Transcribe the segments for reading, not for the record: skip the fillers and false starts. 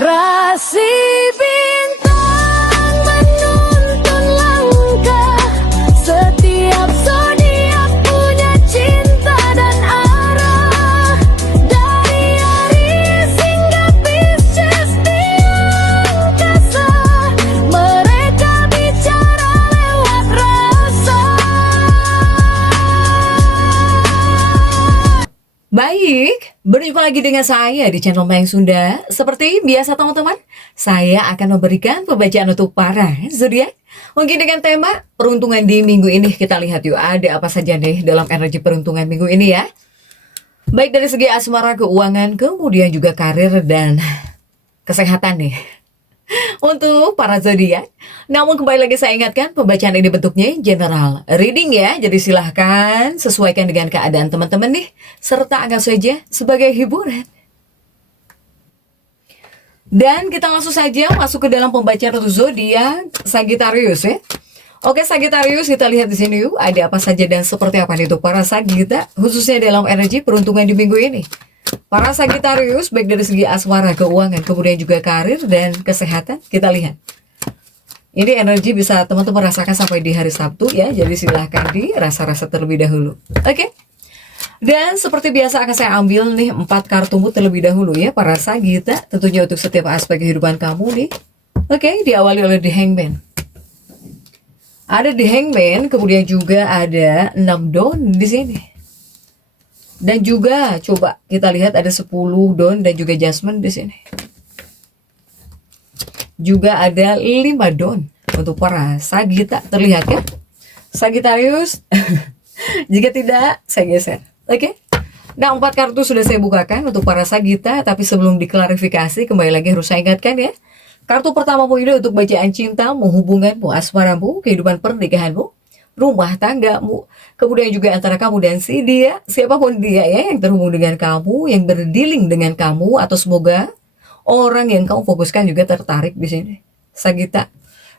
Rasi bintang menuntun langkah, setiap zodiak punya cinta dan arah. Dari Aries hingga Pisces di angkasa, mereka bicara lewat rasa. Baik, berjumpa lagi dengan saya di channel Mayang Sunda. Seperti biasa teman-teman, saya akan memberikan pembacaan untuk para zodiak. Mungkin dengan tema peruntungan di minggu ini, kita lihat yuk ada apa saja nih dalam energi peruntungan minggu ini ya. Baik dari segi asmara, keuangan, kemudian juga karir dan kesehatan nih. Untuk para zodiak. Namun kembali lagi saya ingatkan, pembacaan ini bentuknya general reading ya. Jadi silahkan sesuaikan dengan keadaan teman-teman nih, serta anggap saja sebagai hiburan. Dan kita langsung saja masuk ke dalam pembacaan untuk zodiak Sagittarius ya. Oke Sagittarius, kita lihat di sini yuk ada apa saja dan seperti apa nih untuk para Sagitta, khususnya dalam energi peruntungan di minggu ini. Para Sagittarius, baik dari segi asmara, keuangan, kemudian juga karir dan kesehatan, kita lihat. Ini energi bisa teman-teman rasakan sampai di hari Sabtu ya, jadi silahkan dirasa-rasa terlebih dahulu. Oke. Dan seperti biasa akan saya ambil nih 4 kartu terlebih dahulu ya, para Sagitta, tentunya untuk setiap aspek kehidupan kamu nih. Oke, diawali oleh The Hangman. Ada The Hangman, kemudian juga ada 6 Don di sini. Dan juga coba kita lihat ada 10 Don dan juga Judgment di sini. Juga ada 5 Don untuk para Sagitta, terlihat ya? Sagittarius. Jika tidak, saya geser. Oke. Nah, 4 kartu sudah saya bukakan untuk para Sagitta, tapi sebelum diklarifikasi kembali lagi harus saya ingatkan ya. Kartu pertamamu ini untuk bacaan cintamu, hubunganmu, asmaramu, kehidupan pernikahanmu, rumah tanggamu, kemudian juga antara kamu dan si dia, siapapun dia ya yang terhubung dengan kamu, yang berdealing dengan kamu, atau semoga orang yang kamu fokuskan juga tertarik di sini, Sagitta.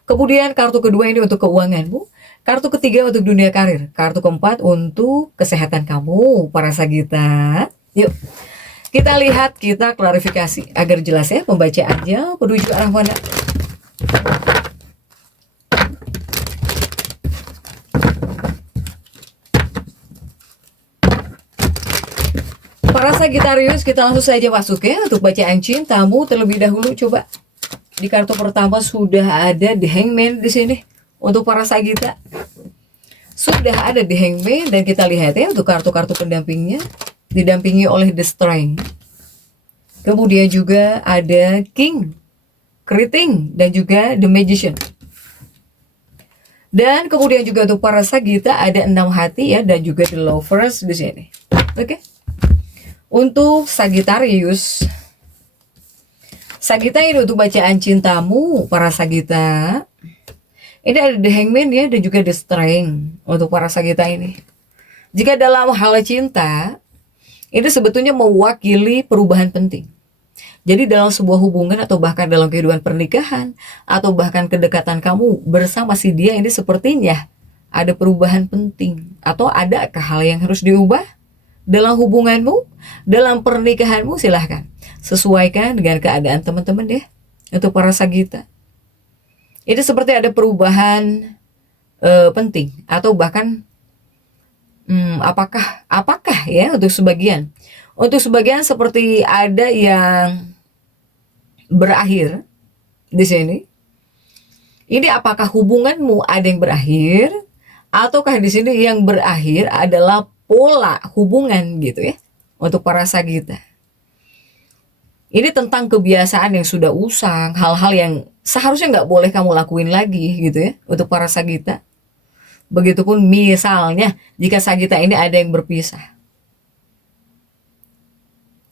Kemudian kartu kedua ini untuk keuanganmu, kartu ketiga untuk dunia karir, kartu keempat untuk kesehatan kamu, para Sagitta. Yuk, kita lihat, kita klarifikasi agar jelas ya pembacaannya menuju arah mana. Para Sagittarius, kita langsung saja masuk ya untuk bacaan cintamu terlebih dahulu. Coba di kartu pertama sudah ada The Hangman di sini untuk para Sagitta. Sudah ada The Hangman dan kita lihat ya untuk kartu-kartu pendampingnya didampingi oleh The Strength. Kemudian juga ada King, Keriting dan juga The Magician. Dan kemudian juga untuk para Sagitta ada 6 hati ya dan juga The Lovers di sini. Oke. Untuk Sagittarius, Sagitta ini untuk bacaan cintamu, para Sagitta. Ini ada The Hangman ya dan juga The Strength untuk para Sagitta ini. Jika dalam hal cinta, ini sebetulnya mewakili perubahan penting. Jadi dalam sebuah hubungan atau bahkan dalam kehidupan pernikahan atau bahkan kedekatan kamu bersama si dia ini sepertinya ada perubahan penting atau adakah hal yang harus diubah? Dalam hubunganmu, dalam pernikahanmu, silahkan sesuaikan dengan keadaan teman-teman deh. Untuk para Sagitta, ini seperti ada perubahan penting atau bahkan apakah ya untuk sebagian seperti ada yang berakhir di sini. Ini apakah hubunganmu ada yang berakhir ataukah di sini yang berakhir adalah pola hubungan gitu ya untuk para Sagitta. Ini tentang kebiasaan yang sudah usang, hal-hal yang seharusnya nggak boleh kamu lakuin lagi gitu ya untuk para Sagitta. Begitupun misalnya jika Sagitta ini ada yang berpisah.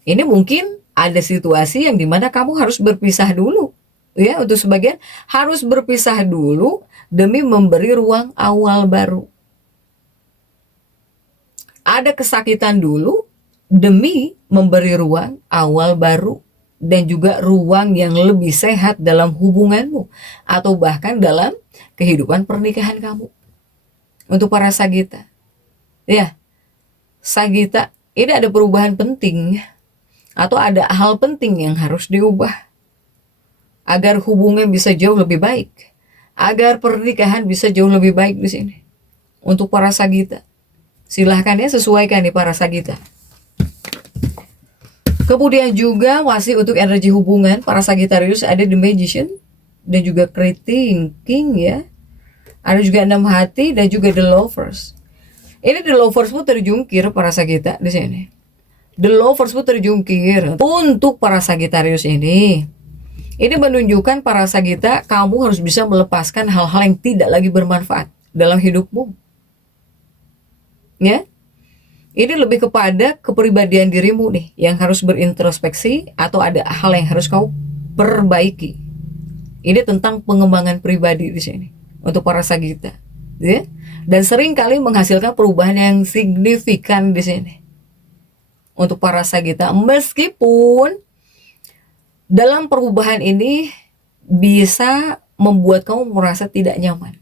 Ini mungkin ada situasi yang dimana kamu harus berpisah dulu ya, untuk sebagian harus berpisah dulu demi memberi ruang awal baru. Ada kesakitan dulu demi memberi ruang awal baru dan juga ruang yang lebih sehat dalam hubunganmu atau bahkan dalam kehidupan pernikahan kamu. Untuk para Sagitta, ya, Sagitta ini ada perubahan penting atau ada hal penting yang harus diubah. agar hubungan bisa jauh lebih baik, agar pernikahan bisa jauh lebih baik di sini. Untuk para Sagita, silahkan ya sesuaikan nih para Sagita. Kemudian juga masih untuk energi hubungan para Sagittarius ada The Magician dan juga King ya. Ada juga 6 hati dan juga The Lovers. Ini The Lovers pun terjungkir para Sagitta di sini. The Lovers pun terjungkir untuk para Sagittarius ini. Ini menunjukkan para Sagitta, kamu harus bisa melepaskan hal-hal yang tidak lagi bermanfaat dalam hidupmu. Ya. Ini lebih kepada kepribadian dirimu nih yang harus berintrospeksi atau ada hal yang harus kau perbaiki. Ini tentang pengembangan pribadi di sini untuk para Sagitta, ya. Dan sering kali menghasilkan perubahan yang signifikan di sini untuk para Sagitta. Meskipun dalam perubahan ini bisa membuat kamu merasa tidak nyaman,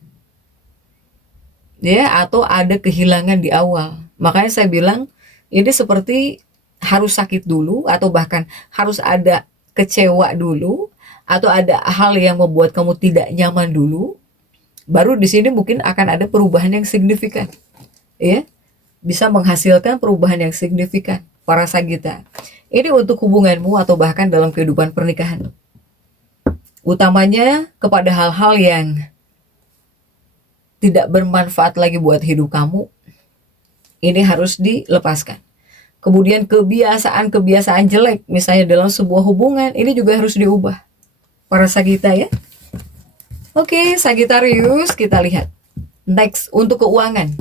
ya, atau ada kehilangan di awal. Makanya saya bilang ini seperti harus sakit dulu atau bahkan harus ada kecewa dulu atau ada hal yang membuat kamu tidak nyaman dulu, baru di sini mungkin akan ada perubahan yang signifikan, ya, bisa menghasilkan perubahan yang signifikan para Sagitta. Ini untuk hubunganmu atau bahkan dalam kehidupan pernikahan, utamanya kepada hal-hal yang tidak bermanfaat lagi buat hidup kamu. Ini harus dilepaskan. Kemudian kebiasaan-kebiasaan jelek misalnya dalam sebuah hubungan, ini juga harus diubah para Sagitta ya. Oke, Sagittarius, kita lihat next untuk keuangan.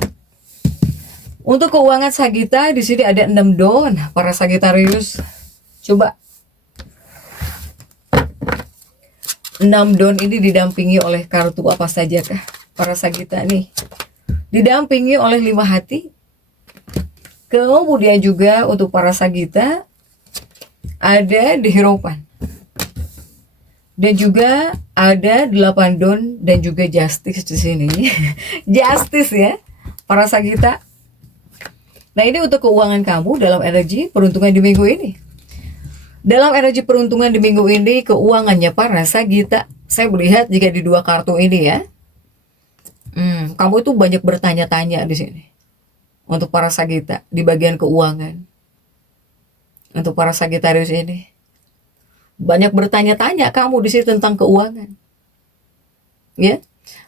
Untuk keuangan Sagitta di sini ada 6 Don para Sagittarius. Coba 6 Don ini didampingi oleh kartu apa saja kah para Sagitta nih? Didampingi oleh 5 hati. Kemudian juga untuk para Sagitta ada The Hierophant. Dan juga ada 8 Don dan juga Justice di sini. Justice ya, para Sagitta. Nah, ini untuk keuangan kamu dalam energi peruntungan di minggu ini. Dalam energi peruntungan di minggu ini, keuangannya para Sagitta, saya melihat jika di 2 kartu ini ya, kamu itu banyak bertanya-tanya di sini. Untuk para Sagitta di bagian keuangan, untuk para Sagittarius ini banyak bertanya-tanya kamu di sini tentang keuangan, ya.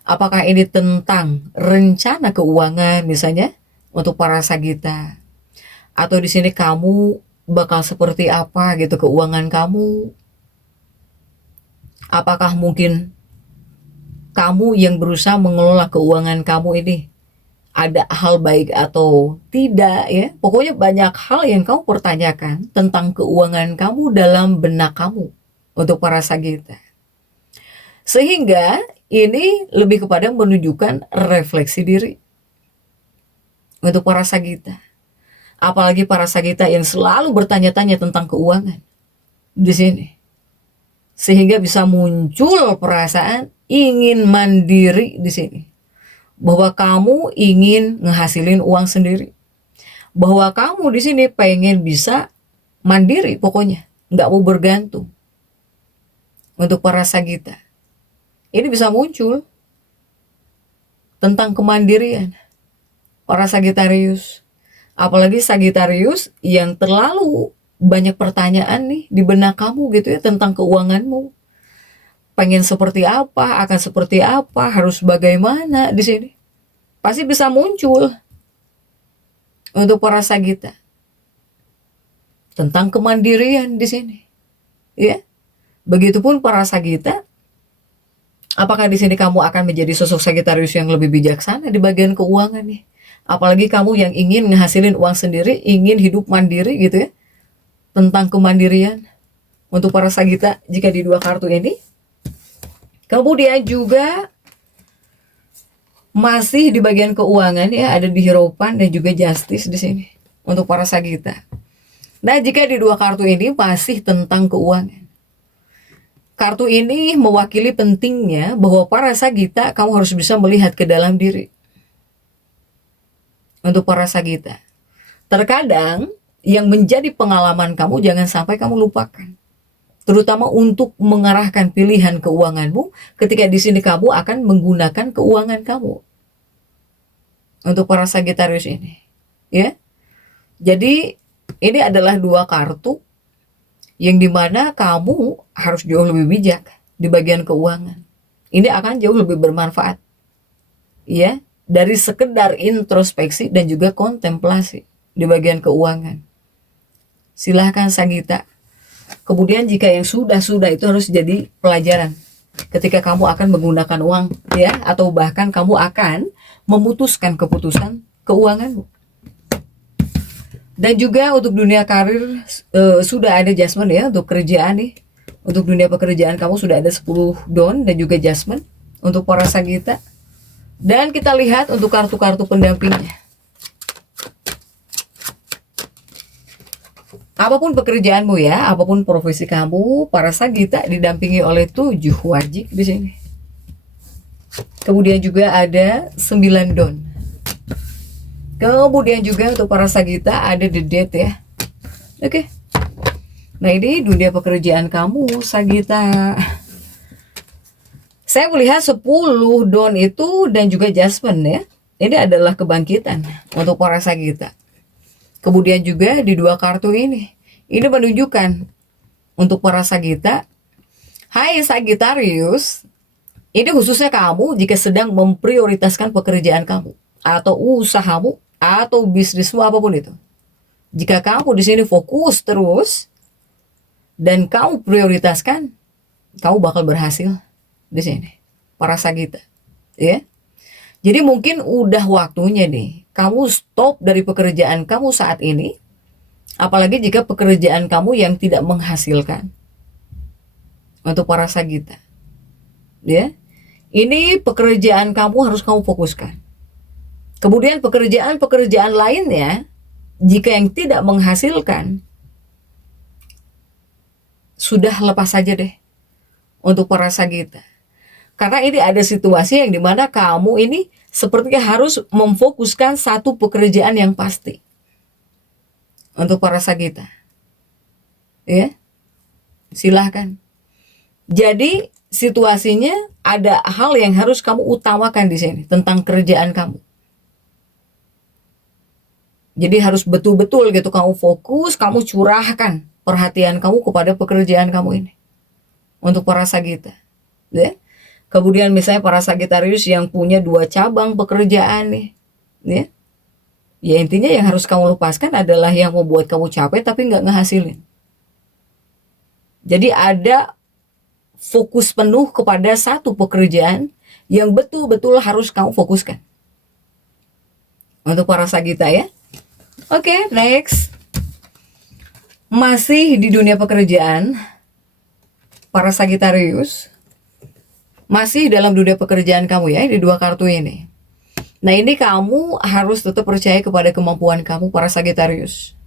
Apakah ini tentang rencana keuangan misalnya untuk para Sagitta, atau di sini kamu bakal seperti apa gitu keuangan kamu? Apakah mungkin kamu yang berusaha mengelola keuangan kamu ini ada hal baik atau tidak ya. Pokoknya banyak hal yang kamu pertanyakan tentang keuangan kamu dalam benak kamu untuk para Sagitta. Sehingga ini lebih kepada menunjukkan refleksi diri untuk para Sagitta. Apalagi para Sagitta yang selalu bertanya-tanya tentang keuangan di sini. Sehingga bisa muncul perasaan ingin mandiri di sini. Bahwa kamu ingin ngehasilin uang sendiri, bahwa kamu di sini pengen bisa mandiri, pokoknya nggak mau bergantung. Untuk para Sagitta, ini bisa muncul tentang kemandirian para Sagittarius, apalagi Sagittarius yang terlalu banyak pertanyaan nih di benak kamu gitu ya tentang keuanganmu. Pengen seperti apa, akan seperti apa, harus bagaimana di sini. Pasti bisa muncul untuk para Sagitta tentang kemandirian di sini. Ya. Begitupun para Sagitta, apakah di sini kamu akan menjadi sosok Sagittarius yang lebih bijaksana di bagian keuangan nih? Apalagi kamu yang ingin ngehasilin uang sendiri, ingin hidup mandiri gitu ya. Tentang kemandirian untuk para Sagitta jika di 2 kartu ini. Kemudian juga masih di bagian keuangan ya, ada di Hierophant dan juga Justice di sini untuk para Sagitta. Nah, jika di 2 kartu ini masih tentang keuangan. Kartu ini mewakili pentingnya bahwa para Sagitta kamu harus bisa melihat ke dalam diri. Untuk para Sagitta. Terkadang yang menjadi pengalaman kamu jangan sampai kamu lupakan. terutama untuk mengarahkan pilihan keuanganmu ketika di sini kamu akan menggunakan keuangan kamu. Untuk para Sagittarius ini, ya. Jadi ini adalah dua kartu yang dimana kamu harus jauh lebih bijak di bagian keuangan. Ini akan jauh lebih bermanfaat, ya, dari sekedar introspeksi dan juga kontemplasi di bagian keuangan. Silahkan Sagita. Kemudian jika yang sudah itu harus jadi pelajaran ketika kamu akan menggunakan uang, ya, atau bahkan kamu akan memutuskan keputusan keuanganmu. Dan juga untuk dunia karir sudah ada adjustment, ya, untuk kerjaan nih. Untuk dunia pekerjaan kamu sudah ada 10 down dan juga adjustment untuk para Sagitta. Dan kita lihat untuk kartu-kartu pendampingnya. Apapun pekerjaanmu, ya, apapun profesi kamu, para Sagitta didampingi oleh 7 wajik di sini. Kemudian juga ada 9 down. Kemudian juga untuk para Sagitta ada the death, ya. Oke. Nah, ini dunia pekerjaan kamu Sagitta. Saya melihat 10 down itu dan juga adjustment, ya. Ini adalah kebangkitan untuk para Sagitta. Kemudian juga di dua kartu ini menunjukkan untuk para Sagitta, hai Sagittarius, ini khususnya kamu jika sedang memprioritaskan pekerjaan kamu atau usahamu atau bisnismu apapun itu. Jika kamu di sini fokus terus dan kamu prioritaskan, kamu bakal berhasil di sini, para Sagitta, ya. Jadi mungkin udah waktunya nih kamu stop dari pekerjaan kamu saat ini, apalagi jika pekerjaan kamu yang tidak menghasilkan. Untuk para Sagitta, ya, ini pekerjaan kamu harus kamu fokuskan. Kemudian pekerjaan lainnya, jika yang tidak menghasilkan, sudah lepas saja deh untuk para Sagitta. Karena ini ada situasi yang dimana kamu ini sepertinya harus memfokuskan satu pekerjaan yang pasti. Untuk para Sagitta, ya, silahkan. Jadi situasinya ada hal yang harus kamu utamakan di sini tentang kerjaan kamu. Jadi harus betul-betul gitu kamu fokus, kamu curahkan perhatian kamu kepada pekerjaan kamu ini. Untuk para Sagitta, ya. Kemudian misalnya para Sagittarius yang punya 2 cabang pekerjaan nih, ya. Ya intinya yang harus kamu lepaskan adalah yang membuat kamu capek tapi nggak ngehasilin. Jadi ada fokus penuh kepada satu pekerjaan yang betul-betul harus kamu fokuskan. Untuk para Sagitta, ya. Oke, next. Masih di dunia pekerjaan, para Sagittarius, masih dalam dunia pekerjaan kamu, ya, di 2 kartu ini. Nah, ini kamu harus tetap percaya kepada kemampuan kamu, para Sagittarius.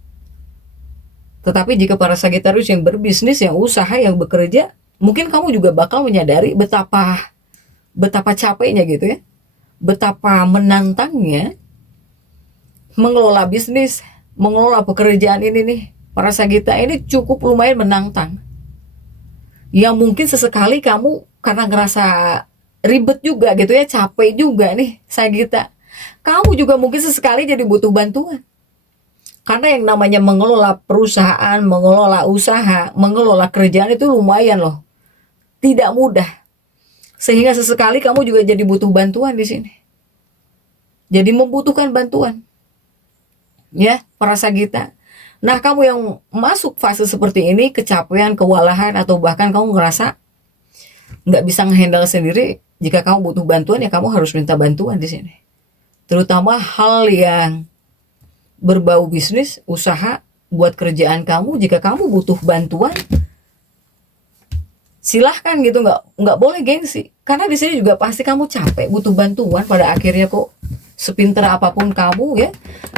Tetapi jika para Sagittarius yang berbisnis, yang usaha, yang bekerja, mungkin kamu juga bakal menyadari betapa capeknya gitu, ya. Betapa menantangnya mengelola bisnis, mengelola pekerjaan ini nih. Para Sagitta ini cukup lumayan menantang. Yang mungkin sesekali kamu karena ngerasa ribet juga gitu, ya, capek juga nih Sagitta. Kamu juga mungkin sesekali jadi butuh bantuan. Karena yang namanya mengelola perusahaan, mengelola usaha, mengelola kerjaan itu lumayan loh. Tidak mudah. Sehingga sesekali kamu juga jadi butuh bantuan di sini. Jadi membutuhkan bantuan. Ya, para Sagitta. Nah, kamu yang masuk fase seperti ini, kecapean, kewalahan, atau bahkan kamu ngerasa nggak bisa ngehandle sendiri, jika kamu butuh bantuan, ya kamu harus minta bantuan di sini. Terutama hal yang berbau bisnis, usaha, buat kerjaan kamu, jika kamu butuh bantuan, silahkan gitu, nggak boleh gengsi. Karena di sini juga pasti kamu capek, butuh bantuan pada akhirnya kok. Sepinter apapun kamu, ya,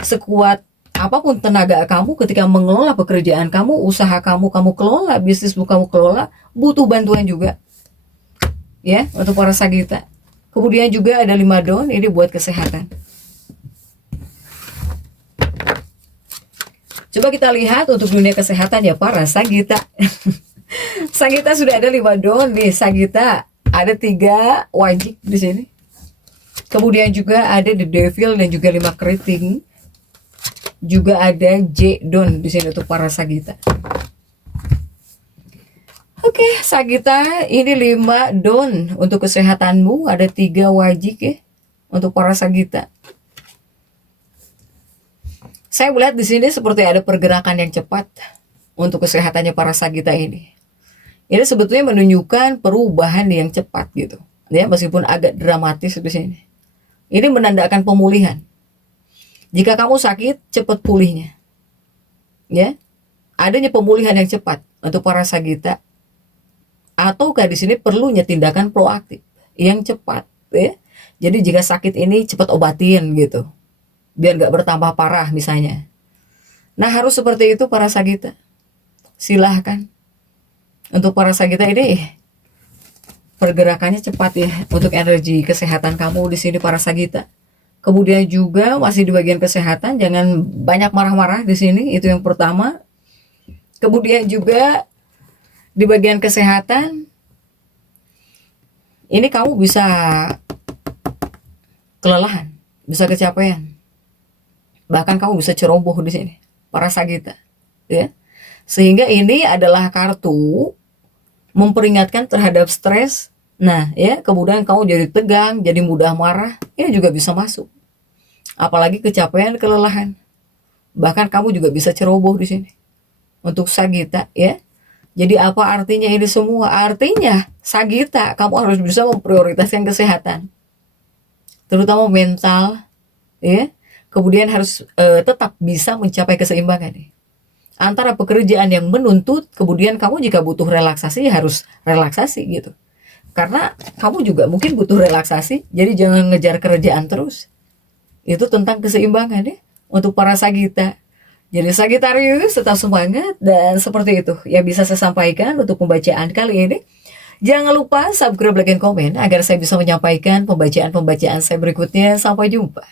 sekuat apapun tenaga kamu ketika mengelola pekerjaan kamu, usaha kamu kelola, bisnismu kamu kelola, butuh bantuan juga. Ya, untuk para Sagitta. Kemudian juga ada 5 down, ini buat kesehatan. Coba kita lihat untuk dunia kesehatan, ya, para Sagitta. Sagita sudah ada 5 don nih. Sagita ada 3 wajik di sini. Kemudian juga ada The Devil dan juga 5 keriting. Juga ada J don di sini untuk para Sagita. Oke, Sagita, ini 5 don untuk kesehatanmu, ada 3 wajik ya untuk para Sagita. Saya melihat di sini seperti ada pergerakan yang cepat untuk kesehatannya para Sagita ini. Ini sebetulnya menunjukkan perubahan yang cepat gitu. Ya, meskipun agak dramatis di sini. Ini menandakan pemulihan. Jika kamu sakit, cepat pulihnya. Ya. Adanya pemulihan yang cepat untuk para Sagita. Ataukah di sini perlunya tindakan proaktif yang cepat ya. Jadi jika sakit ini cepat obatin gitu. Biar nggak bertambah parah misalnya. Nah, harus seperti itu para Sagita. Silahkan. Untuk para Sagita ini pergerakannya cepat ya untuk energi kesehatan kamu di sini para Sagita. Kemudian juga masih di bagian kesehatan, jangan banyak marah-marah di sini, itu yang pertama. Kemudian juga di bagian kesehatan ini kamu bisa kelelahan, bisa kecapean. Bahkan kamu bisa ceroboh di sini para Sagita, ya. Sehingga ini adalah kartu memperingatkan terhadap stres. Nah, ya, kemudian kamu jadi tegang, jadi mudah marah, ini juga bisa masuk. Apalagi kecapean, kelelahan. Bahkan kamu juga bisa ceroboh di sini. Untuk Sagita, ya. Jadi apa artinya ini semua? Artinya Sagita, kamu harus bisa memprioritaskan kesehatan. Terutama mental, ya. Kemudian harus tetap bisa mencapai keseimbangan nih. Antara pekerjaan yang menuntut, kemudian kamu jika butuh relaksasi harus relaksasi gitu. Karena kamu juga mungkin butuh relaksasi, jadi jangan ngejar kerjaan terus. Itu tentang keseimbangan ya untuk para Sagita. Jadi Sagitarius tetap semangat, dan seperti itu yang bisa saya sampaikan untuk pembacaan kali ini. Jangan lupa subscribe, like, dan komen agar saya bisa menyampaikan pembacaan-pembacaan saya berikutnya. Sampai jumpa.